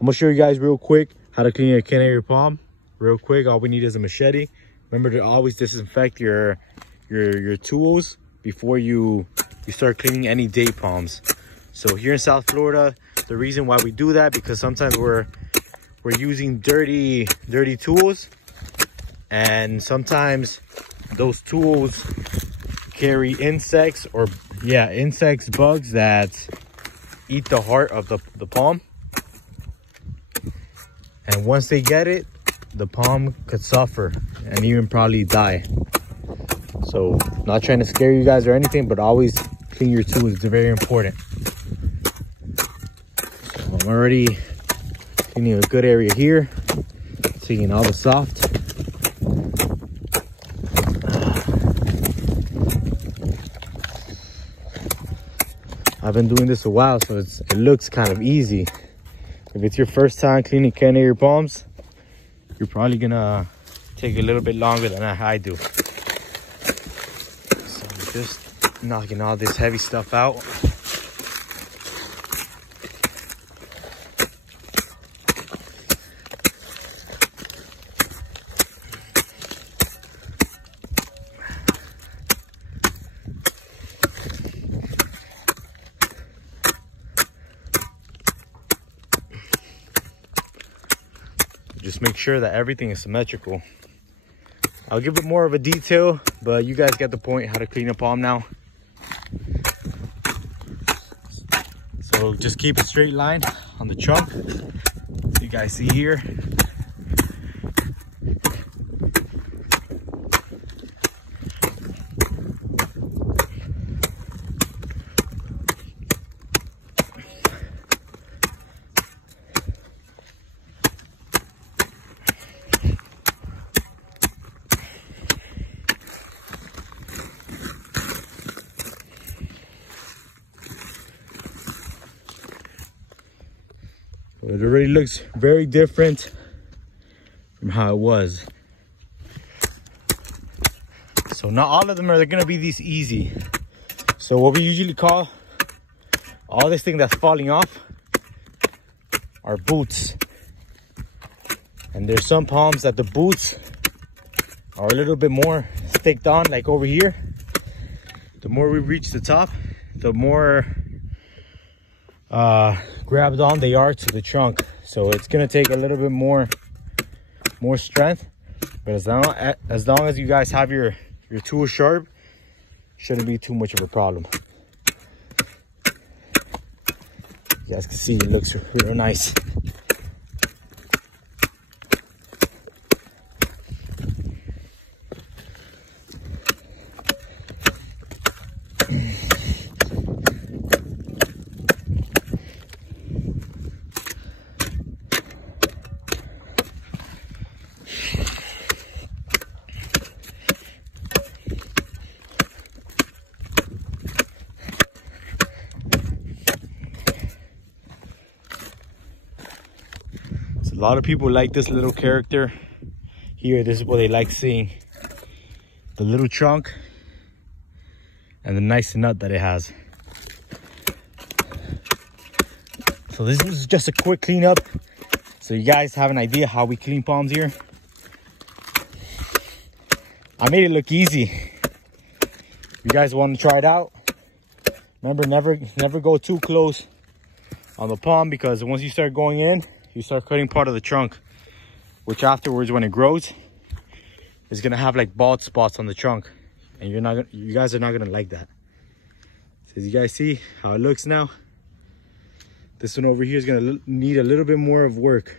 I'm gonna show you guys real quick how to clean a canary palm. Real quick, all we need is a machete. Remember to always disinfect your tools before you start cleaning any date palms. So here in South Florida, the reason why we do that, because sometimes we're using dirty tools, and sometimes those tools carry insects, or insects, bugs that eat the heart of the palm. And once they get it, the palm could suffer and even probably die. So, not trying to scare you guys or anything, but always clean your tools. It's very important. So I'm already cleaning a good area here, taking all the soft. I've been doing this a while, so it looks kind of easy. If it's your first time cleaning canary palms, you're probably gonna take a little bit longer than I do. So I'm just knocking all this heavy stuff out. Just make sure that everything is symmetrical. I'll give it more of a detail, but you guys get the point how to clean a palm now. So just keep a straight line on the trunk. You guys see here. It already looks very different from how it was. So not all of them are gonna be this easy. So what we usually call all this thing that's falling off are boots. And there's some palms that the boots are a little bit more sticked on, like over here. The more we reach the top, the more grabbed on they are to the trunk. So it's gonna take a little bit more strength, but as long as you guys have your tool sharp, shouldn't be too much of a problem. You guys can see it looks real nice. A lot of people like this little character here. This is what they like seeing. The little trunk and the nice nut that it has. So this is just a quick cleanup, so you guys have an idea how we clean palms here. I made it look easy. If you guys want to try it out, remember, never go too close on the palm, because once you start going in, you start cutting part of the trunk, which afterwards, when it grows, is gonna have like bald spots on the trunk, and you guys are not gonna like that. So as you guys see how it looks now, this one over here is gonna need a little bit more of work.